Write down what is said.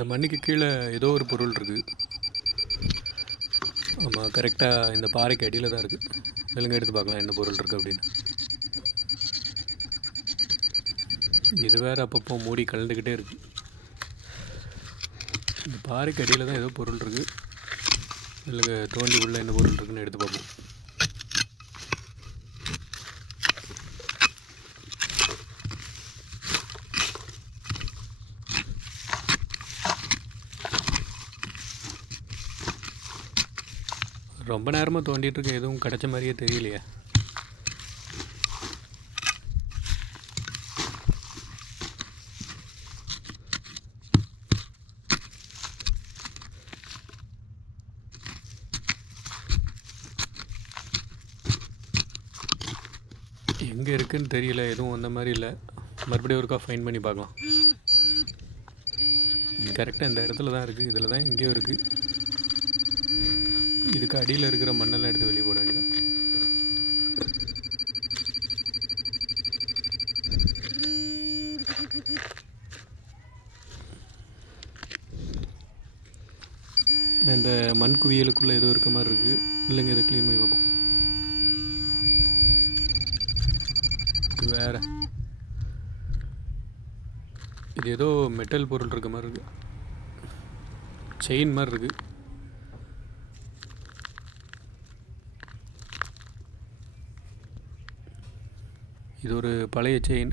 இந்த மண்ணுக்கு கீழே ஏதோ ஒரு பொருள் இருக்குது ஆமாம் கரெக்டாக இந்த பாறைக்கு அடியில் தான் இருக்குது நெலுங்க எடுத்து பார்க்கலாம் என்ன பொருள் இருக்குது அப்படின்னு. இது வேறு அப்பப்போ மூடி கலந்துக்கிட்டே இருக்கு. இந்த பாறைக்கு அடியில் தான் ஏதோ பொருள் இருக்குது விலங்கு தோண்டி உள்ள என்ன பொருள் இருக்குன்னு எடுத்து பார்ப்போம். ரொம்ப நேரமாக தோண்டிட்டு இருக்க எதுவும் கிடைச்ச மாதிரியே தெரியலையே. எங்கே இருக்குன்னு தெரியல. எதுவும் அந்த மாதிரி இல்லை. மறுபடியும் ஒருக்கா ஃபைன் பண்ணி பார்க்கலாம். கரெக்டாக இந்த இடத்துல தான் இருக்குது இதில் தான் எங்கேயோ இருக்குது இதுக்கு அடியில் இருக்கிற மண்ணெல்லாம் எடுத்து வெளியே போட வேண்டியதான் இந்த மண் குவியலுக்குள்ளே ஏதோ இருக்க மாதிரி இருக்குது இல்லைங்க இதை க்ளீன் பண்ணி பார்ப்போம். வேற. இது ஏதோ மெட்டல் பொருள் இருக்க மாதிரி இருக்கு. செயின் மாதிரி இருக்கு. இது ஒரு பழைய செயின்